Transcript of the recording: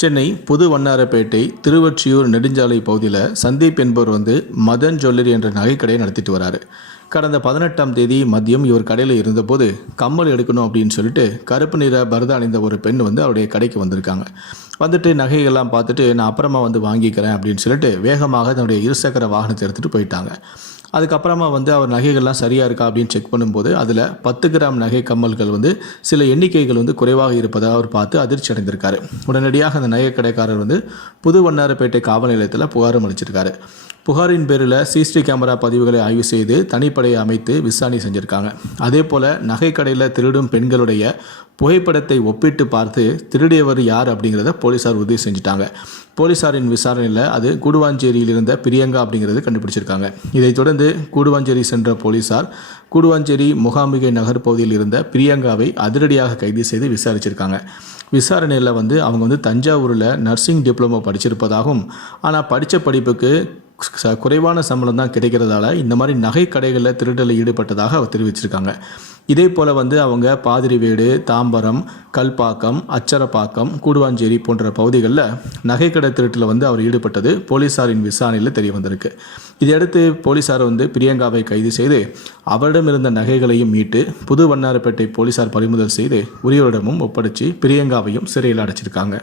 சென்னை புது வண்ணாரப்பேட்டை திருவொற்றியூர் நெடுஞ்சாலை பகுதியில் சந்தீப் என்பவர் வந்து மதன் ஜுவல்லரி என்ற நகைக்கடையை நடத்திட்டு வராரு. கடந்த பதினெட்டாம் தேதி மதியம் இவர் கடையில் இருந்தபோது கம்மல் எடுக்கணும் அப்படின்னு சொல்லிட்டு கருப்பு நிற பரத அணிந்த ஒரு பெண் வந்து அவருடைய கடைக்கு வந்திருக்காங்க. வந்துட்டு நகைகள்லாம் பார்த்துட்டு நான் அப்புறமா வந்து வாங்கிக்கிறேன் அப்படின்னு சொல்லிட்டு வேகமாக தன்னுடைய இருசக்கர வாகனத்தை எடுத்துகிட்டு போயிட்டாங்க. அதுக்கப்புறமா வந்து அவர் நகைகள்லாம் சரியாக இருக்கா அப்படின்னு செக் பண்ணும்போது அதில் பத்து கிராம் நகை கம்மல்கள் வந்து சில எண்ணிக்கைகள் வந்து குறைவாக இருப்பதாக அவர் பார்த்து அதிர்ச்சி அடைந்திருக்காரு. உடனடியாக அந்த நகை கடைக்காரர் வந்து புது வண்ணாரப்பேட்டை காவல் நிலையத்தில் புகாரும் அளிச்சிருக்காரு. புகாரின் பேரில் சிசிடிவி கேமரா பதிவுகளை ஆய்வு செய்து தனிப்படையை அமைத்து விசாரணை செஞ்சுருக்காங்க. அதே போல் நகைக்கடையில் திருடும் பெண்களுடைய புகைப்படத்தை ஒப்பிட்டு பார்த்து திருடியவர் யார் அப்படிங்கிறத போலீஸார் உறுதி செஞ்சுட்டாங்க. போலீஸாரின் விசாரணையில் அது கூடுவாஞ்சேரியில் இருந்த பிரியங்கா அப்படிங்கிறது கண்டுபிடிச்சிருக்காங்க. இதைத் தொடர்ந்து கூடுவாஞ்சேரி சென்ற போலீசார் கூடுவாஞ்சேரி முகாம்பிகை நகர் பகுதியில் இருந்த பிரியங்காவை அதிரடியாக கைது செய்து விசாரிச்சிருக்காங்க. விசாரணையில் வந்து அவங்க வந்து தஞ்சாவூரில் நர்சிங் டிப்ளமோ படிச்சிருப்பதாகவும் ஆனால் படித்த படிப்புக்கு குறைவான சம்பளம் தான் கிடைக்கிறதால இந்த மாதிரி நகை கடைகளில் திருடலில் ஈடுபட்டதாக அவர் தெரிவிச்சிருக்காங்க. இதே போல் வந்து அவங்க பாதிரிவேடு தாம்பரம் கல்பாக்கம் அச்சரப்பாக்கம் கூடுவாஞ்சேரி போன்ற பகுதிகளில் நகைக்கடை திருட்டில் வந்து அவர் ஈடுபட்டது போலீஸாரின் விசாரணையில் தெரிய வந்திருக்கு. இதையடுத்து போலீஸார் வந்து பிரியங்காவை கைது செய்து அவரிடமிருந்த நகைகளையும் மீட்டு புது வண்ணாரப்பேட்டை போலீஸார் பறிமுதல் செய்து உரியவரிடமும் ஒப்படைச்சு பிரியங்காவையும் சிறையில் அடைச்சிருக்காங்க.